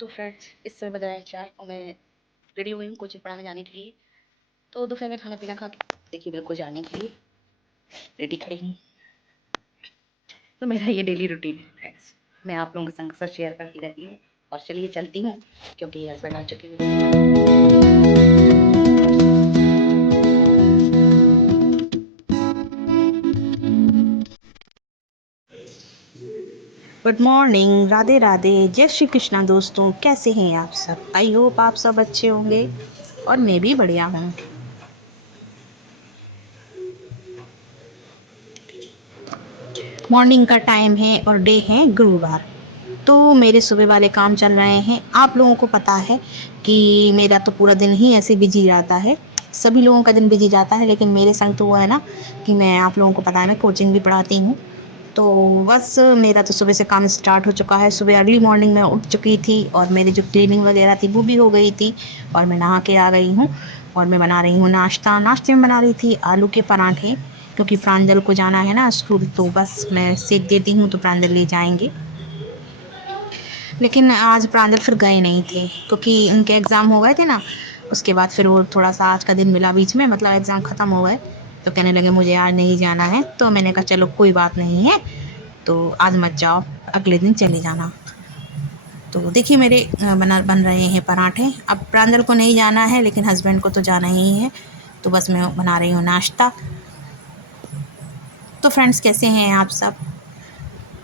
तो फ्रेंड्स इस समय बज रहा है 4 और मैं रेडी हुई हूँ कोचिंग पढ़ाने जाने के लिए। तो दोपहर में खाना पीना खा के देखिए बिल्कुल जाने के लिए रेडी खड़ी हूँ। तो मेरा ये डेली रूटीन है फ्रेंड्स, मैं आप लोगों के संग साथ शेयर करती रहती हूँ। और चलिए चलती हूँ क्योंकि हस्बैंड आ चुके हैं। गुड मॉर्निंग, राधे राधे, जय श्री कृष्णा। दोस्तों कैसे हैं आप सब? आई होप आप सब अच्छे होंगे और मैं भी बढ़िया हूँ। मॉर्निंग का टाइम है और डे है गुरुवार। तो मेरे सुबह वाले काम चल रहे हैं। आप लोगों को पता है कि मेरा तो पूरा दिन ही ऐसे बिजी जाता है। सभी लोगों का दिन बिजी जाता है, लेकिन मेरे संग तो वो है ना कि मैं, आप लोगों को पता है, मैं कोचिंग भी पढ़ाती हूँ। तो बस मेरा तो सुबह से काम स्टार्ट हो चुका है। सुबह अर्ली मॉर्निंग में उठ चुकी थी और मेरी जो क्लीनिंग वगैरह थी वो भी हो गई थी और मैं नहा के आ गई हूँ। और मैं बना रही हूँ नाश्ता। नाश्ते में बना रही थी आलू के पराठे, क्योंकि प्रांजल को जाना है ना स्कूल, तो बस मैं सेक देती हूँ तो प्रांजल ले जाएंगे। लेकिन आज प्रांजल फिर गए नहीं थे क्योंकि उनके एग्ज़ाम हो गए थे ना। उसके बाद फिर वो थोड़ा सा आज का दिन मिला बीच में, मतलब एग्ज़ाम ख़त्म हो गए तो कहने लगे मुझे आज नहीं जाना है। तो मैंने कहा चलो कोई बात नहीं है, तो आज मत जाओ, अगले दिन चले जाना। तो देखिए मेरे बन रहे हैं पराठे। अब प्रांजल को नहीं जाना है लेकिन हस्बैंड को तो जाना ही है, तो बस मैं बना रही हूँ नाश्ता। तो फ्रेंड्स कैसे हैं आप सब?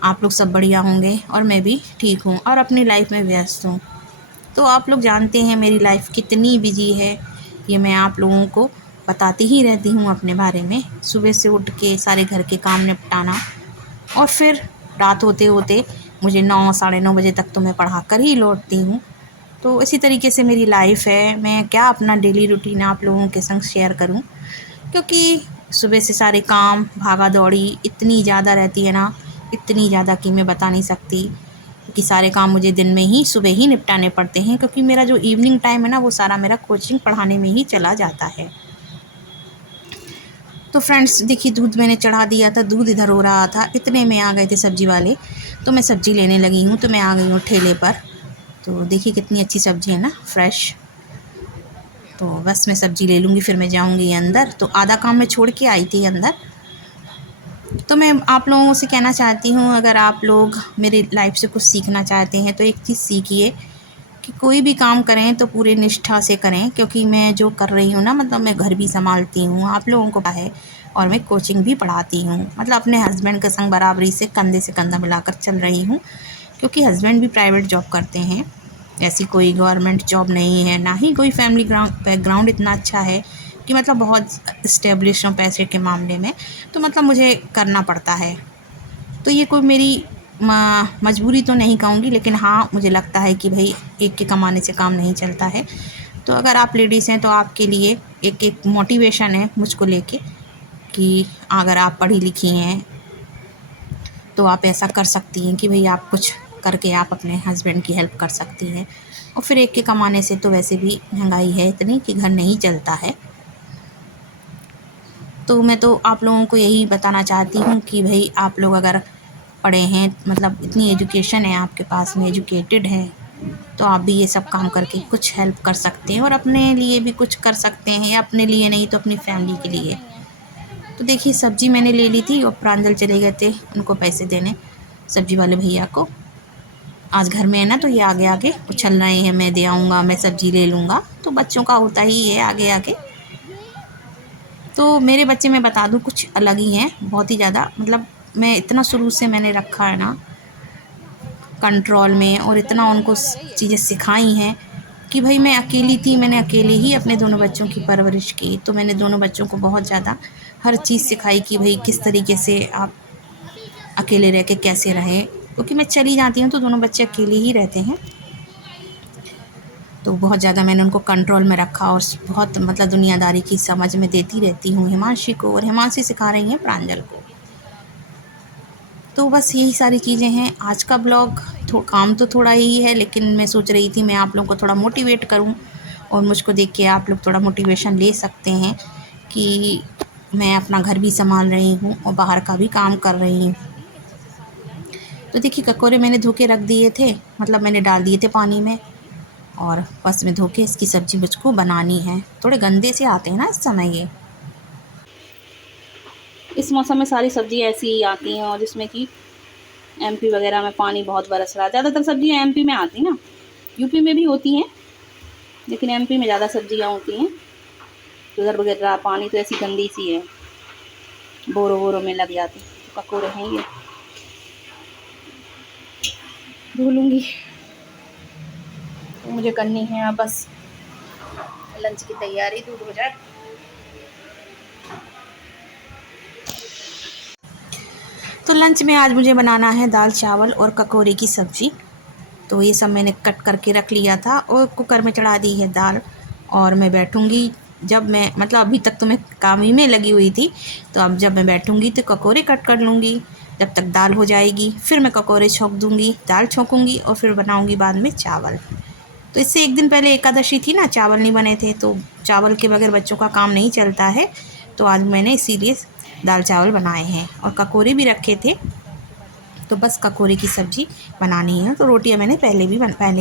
आप लोग सब बढ़िया होंगे और मैं भी ठीक हूँ और अपनी लाइफ में व्यस्त हूँ। तो आप लोग जानते हैं मेरी लाइफ कितनी बिजी है, ये मैं आप लोगों को बताती ही रहती हूँ अपने बारे में। सुबह से उठ के सारे घर के काम निपटाना और फिर रात होते होते मुझे 9 साढ़े 9 बजे तक तो मैं पढ़ा कर ही लौटती हूँ। तो इसी तरीके से मेरी लाइफ है। मैं क्या अपना डेली रूटीन आप लोगों के संग शेयर करूँ, क्योंकि सुबह से सारे काम भागा दौड़ी इतनी ज़्यादा रहती है ना, इतनी ज़्यादा कि मैं बता नहीं सकती। कि सारे काम मुझे दिन में ही सुबह ही निपटाने पड़ते हैं, क्योंकि मेरा जो इवनिंग टाइम है ना वो सारा मेरा कोचिंग पढ़ाने में ही चला जाता है। तो फ्रेंड्स देखिए, दूध मैंने चढ़ा दिया था, दूध इधर हो रहा था, इतने में आ गए थे सब्जी वाले। तो मैं सब्जी लेने लगी हूँ, तो मैं आ गई हूँ ठेले पर। तो देखिए कितनी अच्छी सब्जी है ना, फ्रेश। तो बस मैं सब्जी ले लूँगी, फिर मैं जाऊँगी अंदर। तो आधा काम मैं छोड़ के आई थी अंदर। तो मैं आप लोगों से कहना चाहती हूँ, अगर आप लोग मेरी लाइफ से कुछ सीखना चाहते हैं तो एक चीज़ सीखिए कि कोई भी काम करें तो पूरे निष्ठा से करें। क्योंकि मैं जो कर रही हूँ ना, मतलब मैं घर भी संभालती हूँ, आप लोगों को पता है, और मैं कोचिंग भी पढ़ाती हूँ। मतलब अपने हस्बैंड के संग बराबरी से कंधा मिलाकर चल रही हूँ, क्योंकि हस्बैंड भी प्राइवेट जॉब करते हैं। ऐसी कोई गवर्नमेंट जॉब नहीं है, ना ही कोई फैमिली बैकग्राउंड इतना अच्छा है कि मतलब बहुत इस्टेब्लिश हो पैसे के मामले में। तो मतलब मुझे करना पड़ता है। तो ये कोई मेरी मजबूरी तो नहीं कहूँगी, लेकिन हाँ मुझे लगता है कि भाई एक के कमाने से काम नहीं चलता है। तो अगर आप लेडीज़ हैं तो आपके लिए एक एक मोटिवेशन है मुझको लेके, कि अगर आप पढ़ी लिखी हैं तो आप ऐसा कर सकती हैं कि भाई आप कुछ करके आप अपने हस्बैंड की हेल्प कर सकती हैं। और फिर एक के कमाने से तो वैसे भी महंगाई है इतनी कि घर नहीं चलता है। तो मैं तो आप लोगों को यही बताना चाहती हूँ कि भाई आप लोग अगर पढ़े हैं, मतलब इतनी एजुकेशन है आपके पास में, एजुकेटेड हैं, तो आप भी ये सब काम करके कुछ हेल्प कर सकते हैं और अपने लिए भी कुछ कर सकते हैं, या अपने लिए नहीं तो अपनी फैमिली के लिए। तो देखिए सब्ज़ी मैंने ले ली थी और प्रांजल चले गए थे उनको पैसे देने, सब्ज़ी वाले भैया को। आज घर में है ना तो ये आगे आगे उछल रहे हैं, मैं दे आऊँगा, मैं सब्ज़ी ले लूँगा। तो बच्चों का होता ही है आगे आगे। तो मेरे बच्चे, मैं बता दूँ, कुछ अलग ही हैं, बहुत ही ज़्यादा। मतलब मैं इतना शुरू से मैंने रखा है ना कंट्रोल में, और इतना उनको चीज़ें सिखाई हैं कि भाई मैं अकेली थी, मैंने अकेले ही अपने दोनों बच्चों की परवरिश की। तो मैंने दोनों बच्चों को बहुत ज़्यादा हर चीज़ सिखाई कि भाई किस तरीके से आप अकेले रह के कैसे रहें, क्योंकि मैं चली जाती हूँ तो दोनों बच्चे अकेले ही रहते हैं। तो बहुत ज़्यादा मैंने उनको कंट्रोल में रखा और बहुत मतलब दुनियादारी की समझ में देती रहती हूँ हिमांशी को, और हिमांशी सिखा रही हैं प्रांजल को। तो बस यही सारी चीज़ें हैं। आज का ब्लॉग काम तो थोड़ा ही है, लेकिन मैं सोच रही थी मैं आप लोगों को थोड़ा मोटिवेट करूं, और मुझको देख के आप लोग थोड़ा मोटिवेशन ले सकते हैं कि मैं अपना घर भी संभाल रही हूं और बाहर का भी काम कर रही हूं। तो देखिए ककोरे मैंने धो के रख दिए थे, मतलब मैंने डाल दिए थे पानी में, और बस में धो के इसकी सब्ज़ी मुझको बनानी है। थोड़े गंदे से आते हैं ना इस समय ये। इस मौसम में सारी सब्ज़ी ऐसी ही आती हैं, और जिसमें कि एमपी वगैरह में पानी बहुत बरस रहा है। ज़्यादातर सब्जियाँ एमपी में आती हैं ना, यूपी में भी होती हैं, लेकिन एमपी में ज़्यादा सब्जियाँ होती हैं। उधर वगैरह पानी तो ऐसी गंदी सी है, बोरों बोरों में लग जाती। तो ककोरे हैं ये, धो लूँगी। तो मुझे करनी है अब बस लंच की तैयारी, दूध हो जाए। तो लंच में आज मुझे बनाना है दाल चावल और ककोरे की सब्ज़ी। तो ये सब मैंने कट करके रख लिया था और कुकर में चढ़ा दी है दाल। और मैं बैठूँगी, जब मैं मतलब अभी तक तो मैं काम ही में लगी हुई थी, तो अब जब मैं बैठूँगी तो ककोरे कट कर लूँगी। जब तक दाल हो जाएगी फिर मैं ककोरे छौंक दूँगी, दाल छौंकूँगी और फिर बनाऊँगी बाद में चावल। तो इससे एक दिन पहले एकादशी थी ना, चावल नहीं बने थे, तो चावल के बगैर बच्चों का काम नहीं चलता है। तो आज मैंने इसीलिए दाल चावल बनाए हैं और ककोरे भी रखे थे। तो बस ककोरे की सब्ज़ी बनानी है। तो रोटियां मैंने पहले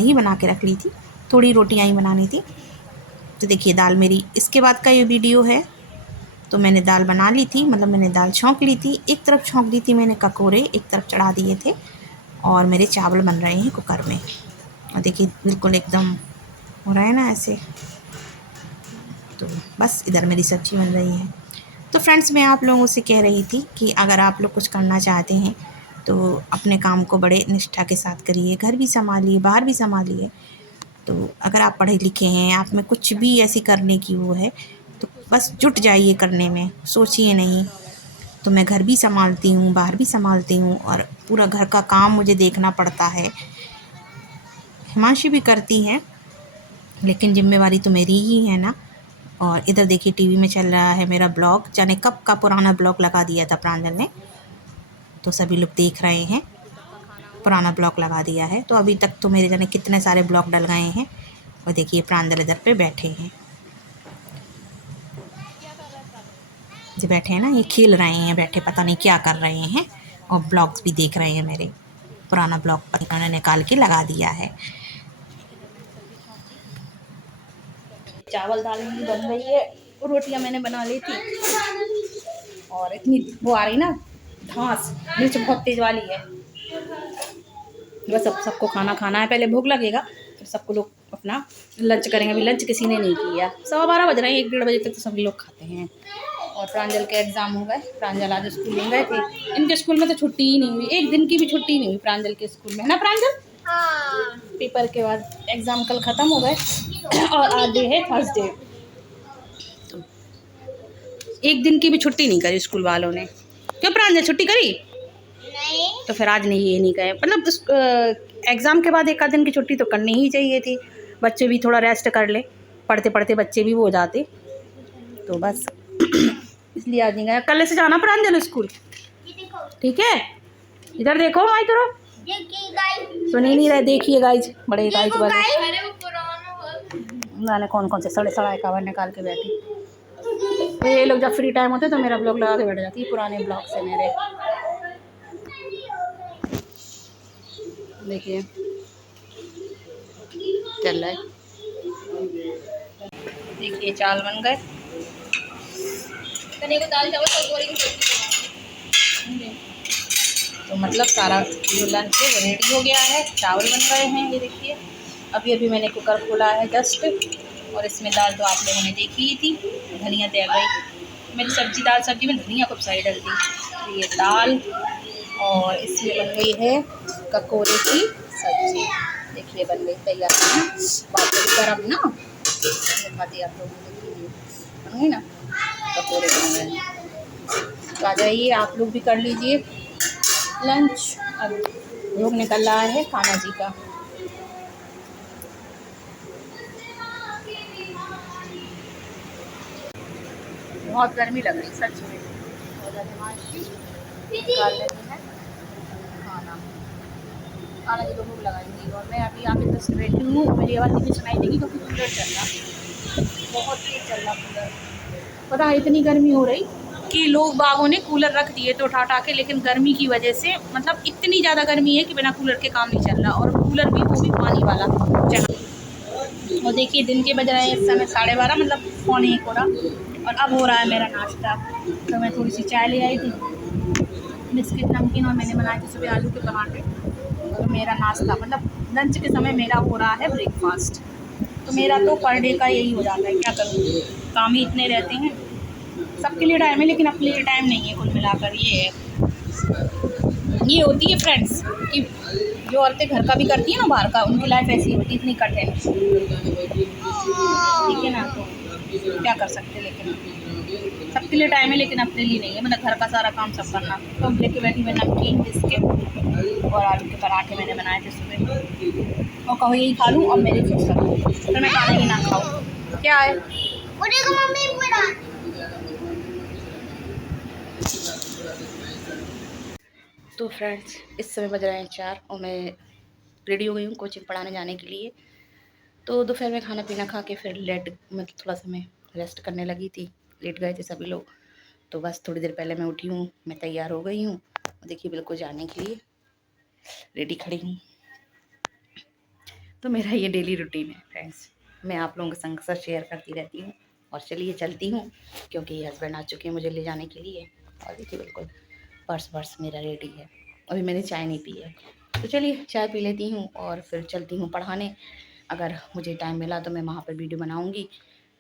ही बना के रख ली थी, थोड़ी रोटियां ही बनानी थी। तो देखिए दाल मेरी इसके बाद का ये वीडियो है। तो मैंने दाल बना ली थी, मतलब मैंने दाल छौंक ली थी, एक तरफ छौंक दी थी मैंने ककोरे, एक तरफ चढ़ा दिए थे, और मेरे चावल बन रहे हैं कुकर में। और देखिए बिल्कुल एकदम हो रहा है ना ऐसे। तो बस इधर मेरी सब्ज़ी बन रही है। तो फ्रेंड्स मैं आप लोगों से कह रही थी कि अगर आप लोग कुछ करना चाहते हैं तो अपने काम को बड़े निष्ठा के साथ करिए, घर भी संभालिए, बाहर भी संभालिए। तो अगर आप पढ़े लिखे हैं, आप में कुछ भी ऐसी करने की वो है, तो बस जुट जाइए करने में, सोचिए नहीं। तो मैं घर भी संभालती हूँ, बाहर भी संभालती हूँ, और पूरा घर का काम मुझे देखना पड़ता है। हिमांशी भी करती हैं, लेकिन जिम्मेवारी तो मेरी ही है ना। और इधर देखिए टीवी में चल रहा है मेरा ब्लॉग, जाने कब का पुराना ब्लॉग लगा दिया था प्रांजल ने, तो सभी लोग देख रहे हैं। पुराना ब्लॉग लगा दिया है, तो अभी तक तो मेरे जाने कितने सारे ब्लॉग डल गए हैं। और देखिए प्रांजल इधर पे बैठे हैं, जो बैठे हैं ना, ये खेल रहे हैं बैठे, पता नहीं क्या कर रहे हैं, और ब्लॉग्स भी देख रहे हैं मेरे। पुराना ब्लॉग उन्होंने निकाल के लगा दिया है। चावल दाल भी बन रही है, रोटियां मैंने बना ली थी। और इतनी वो आ रही ना घास, मिर्च बहुत तेज वाली है। बस अब सबको खाना खाना है, पहले भूख लगेगा फिर सबको लोग अपना लंच करेंगे। अभी लंच किसी ने नहीं किया, 12:15 बज रहे हैं, 1 डेढ़ बजे तक तो सभी लोग खाते हैं। और प्रांजल के एग्ज़ाम हो गए, प्रांजल आज स्कूल में गए थे। इनके स्कूल में तो छुट्टी ही नहीं हुई, एक दिन की भी छुट्टी नहीं हुई प्रांजल के स्कूल में, है ना प्रांजल? हाँ। पेपर के बाद एग्ज़ाम कल ख़त्म हो गए और आज डे है थर्सडे। तो एक दिन की भी छुट्टी नहीं करी स्कूल वालों ने। क्यों प्रांजल, छुट्टी करी? नहीं। तो फिर आज नहीं, ये नहीं गए। मतलब एग्ज़ाम के बाद 1 आध दिन की छुट्टी तो करनी ही चाहिए थी, बच्चे भी थोड़ा रेस्ट कर ले, पढ़ते पढ़ते बच्चे भी वो हो जाते। तो बस इसलिए आज नहीं गया। कल से जाना प्रांजल स्कूल, ठीक है? इधर देखो माई तरफ, सुनी नहीं रहे, देखिए गाइज, बड़े गाइज बने, मैंने कौन कौन से सड़े सड़ाए कवर निकाल के बैठी। तो ये लोग जब फ्री टाइम होते तो मेरा ब्लॉग लगा के बैठ जाती है, पुराने ब्लॉग से मेरे। देखिए चल रहा है, देखिए चावल बन गए। दाल चावल तो मतलब सारा जो लंच है वो रेडी हो गया है, चावल बन गए हैं ये देखिए। अभी अभी मैंने कुकर खोला है जस्ट, और इसमें दाल तो आप लोगों ने देखी ही थी, धनिया तैर गई। मेरी सब्जी दाल सब्जी में धनिया खूब सारी डल दी। ये दाल, और इसमें बन गई है ककोरे की सब्जी, देखिए बन गई तैयार है ना। बात गरम ना दिखाती आप लोगों को, देखिए बन गई ना, ककोरे बन गए। तो आ जाइए आप लोग भी कर लीजिए लंच। अब लोग निकल रहा है कान्हा जी का। बहुत गर्मी लग रही सच में, निकाल लेते हैं खाना, कान्हा जी को भूख लगाएंगी। और मैं अभी यहाँ पे जस्ट बैठी हूँ, मेरी आवाज़ नहीं सुनाई देगी क्योंकि कूलर चल रहा, बहुत तेज चल रहा कूलर। पता है इतनी गर्मी हो रही, कि लोग बागों ने कूलर रख दिए थे उठा के, लेकिन गर्मी की वजह से मतलब इतनी ज़्यादा गर्मी है कि बिना कूलर के काम नहीं चल रहा, और कूलर भी वो भी पानी वाला चला। और देखिए दिन के बज रहे हैं इस समय 12:30, मतलब 12:45 हो रहा, और अब हो रहा है मेरा नाश्ता। तो मैं थोड़ी सी चाय ले आई थी, बिस्किट नमकीन, और मैंने बनाए थे सुबह आलू के पराठे। तो मेरा नाश्ता मतलब लंच के समय मेरा हो रहा है ब्रेकफास्ट। तो मेरा तो पर डे का यही हो जाता है, क्या करूँ, काम ही इतने रहते हैं। सबके लिए टाइम है लेकिन अपने लिए टाइम नहीं है, कुल मिलाकर ये होती है फ्रेंड्स कि जो औरतें घर का भी करती हैं ना बाहर का, उनकी लाइफ ऐसी होती है, इतनी कठिन, ठीक है ना। तो क्या कर सकते, लेकिन सबके लिए टाइम है लेकिन अपने लिए नहीं है, मतलब घर का सारा काम सब करना। तो लेके बैठी मैं नमकीन, बिस्किट और आलू के पराठे मैंने बनाए थे सुबह, और कहो यही खा लूँ और मेरी फुर्सत हो, फिर मैं खाना ही ना खाऊँ। क्या है तो फ्रेंड्स इस समय बज रहे हैं 4 और मैं रेडी हो गई हूँ कोचिंग पढ़ाने जाने के लिए। तो दोपहर में खाना पीना खा के फिर मतलब थोड़ा सा मैं रेस्ट करने लगी थी, लेट गए थे सभी लोग। तो बस थोड़ी देर पहले मैं उठी हूँ, मैं तैयार हो गई हूँ, देखिए बिल्कुल जाने के लिए रेडी खड़ी हूँ। तो मेरा ये डेली रूटीन है फ्रेंड्स, मैं आप लोगों के संग अक्सर शेयर करती रहती हूँ। और चलिए चलती हूँ क्योंकि हस्बैंड आ चुके हैं मुझे ले जाने के लिए। और देखिए बिल्कुल पर्स मेरा रेडी है, अभी मैंने चाय नहीं पी है। तो चलिए चाय पी लेती हूँ और फिर चलती हूँ पढ़ाने। अगर मुझे टाइम मिला तो मैं वहाँ पर वीडियो बनाऊँगी,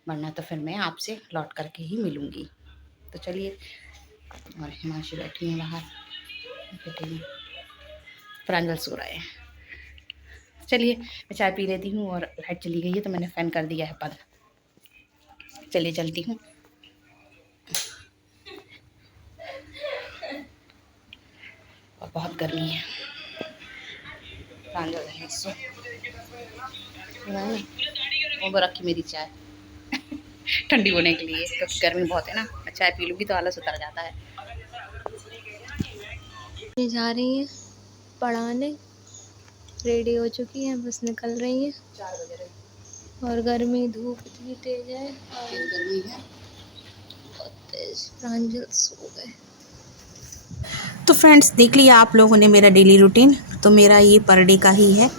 वरना तो फिर मैं आपसे लौट करके ही मिलूँगी। तो चलिए, और हिमांशी बैठी हैं बाहर, बैठी हैं, प्रांजल सो रहे हैं। चलिए मैं चाय पी लेती हूँ, और लाइट चली गई है तो मैंने फ़ैन कर दिया है बंद। चलिए चलती हूँ। और बहुत गर्मी है, प्रांजल है सो वो रखी मेरी चाय ठंडी होने के लिए, क्योंकि गर्मी बहुत है ना, मैं चाय पी लूँगी तो आलस उतर जाता है। ये जा रही है पढ़ाने, रेडी हो चुकी है, बस निकल रही है। 4 बज रहे और गर्मी, धूप इतनी तेज है, हैं, गर्मी है। बहुत तेज। प्रांजल सो गए। तो फ्रेंड्स देख लिया आप लोगों ने मेरा डेली रूटीन। तो मेरा ये पर डे का ही है,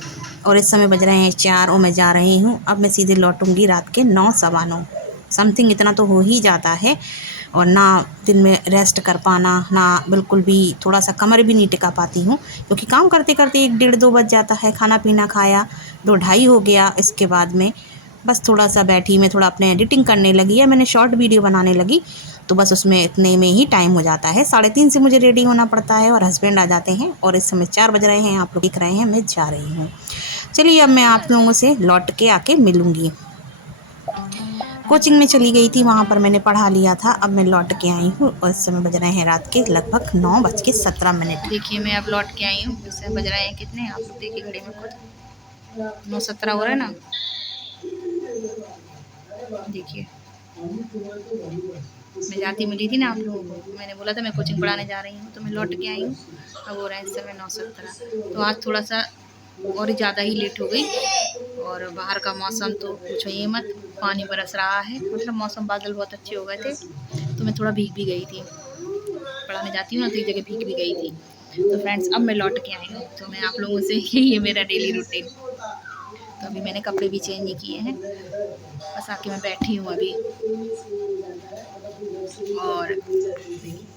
और इस समय बज रहे हैं 4 और मैं जा रही हूँ। अब मैं सीधे लौटूंगी रात के 9 सवा 9 समथिंग, इतना तो हो ही जाता है। और ना दिन में रेस्ट कर पाना, ना बिल्कुल भी थोड़ा सा कमर भी नहीं टिका पाती हूँ, क्योंकि काम करते करते 1 डेढ़ 2 बज जाता है। खाना पीना खाया 2 ढाई हो गया, इसके बाद में बस थोड़ा सा बैठी, मैं थोड़ा अपने एडिटिंग करने लगी है, मैंने शॉर्ट वीडियो बनाने लगी। तो बस उसमें इतने में ही टाइम हो जाता है। 3:30 से मुझे रेडी होना पड़ता है और हस्बैंड आ जाते हैं, और इस समय 4 बज रहे हैं, आप लोग दिख रहे हैं मैं जा रही हूँ। चलिए अब मैं आप लोगों से लौट के आके मिलूँगी। कोचिंग में चली गई थी, वहाँ पर मैंने पढ़ा लिया था। अब मैं लौट के आई हूँ और इस समय बज रहे हैं रात के लगभग 9:17। देखिए मैं अब लौट के आई हूँ, इससे बज रहे हैं कितने, आप लोग देखिए घड़ी में खुद 9:17 हो रहा है ना। देखिए मैं जाती मिली थी ना आप लोगों को, मैंने बोला था मैं कोचिंग पढ़ाने जा रही हूँ, तो मैं लौट के आई हूँ। अब हो रहा है इस समय 9:17। तो आज थोड़ा सा और ज़्यादा ही लेट हो गई। और बाहर का मौसम तो पूछो ही मत, पानी बरस रहा है, मतलब मौसम बादल बहुत अच्छे हो गए थे। तो मैं थोड़ा भीग भी गई थी, पढ़ाने जाती हूँ ना तो एक जगह भीग भी गई थी। तो फ्रेंड्स अब मैं लौट के आई हूँ, तो मैं आप लोगों से यही है मेरा डेली रूटीन। तो अभी मैंने कपड़े भी चेंज किए हैं, बस आके मैं बैठी हूँ अभी। और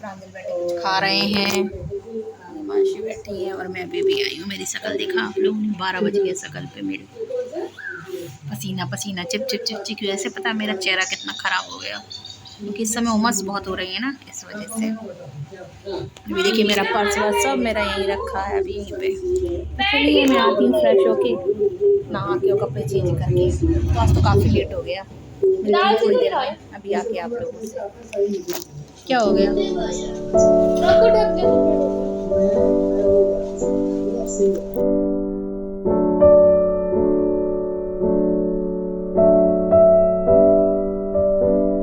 प्रांजल बैठे कुछ खा रहे हैं, हिमांशी बैठी है, और मैं अभी भी आई हूँ। मेरी शक्ल देखा आप लोगों ने, 12 बज गए शक्ल पे मेरी, पसीना पसीना चिप चिप चिप चिप, ऐसे पता मेरा चेहरा कितना ख़राब हो गया, क्योंकि इस समय उमस बहुत हो रही है ना, इस वजह से। अभी देखिए मेरा पर्स वर्स सब मेरा यहीं रखा है, अभी यहीं पे। तो चलिए मैं आती हूँ फ्रेश होके, नहा के और कपड़े चेंज करके। तो आज तो काफ़ी लेट हो गया, मिलती हूँ थोड़ी देर में अभी आके आप लोगों से। क्या हो गया?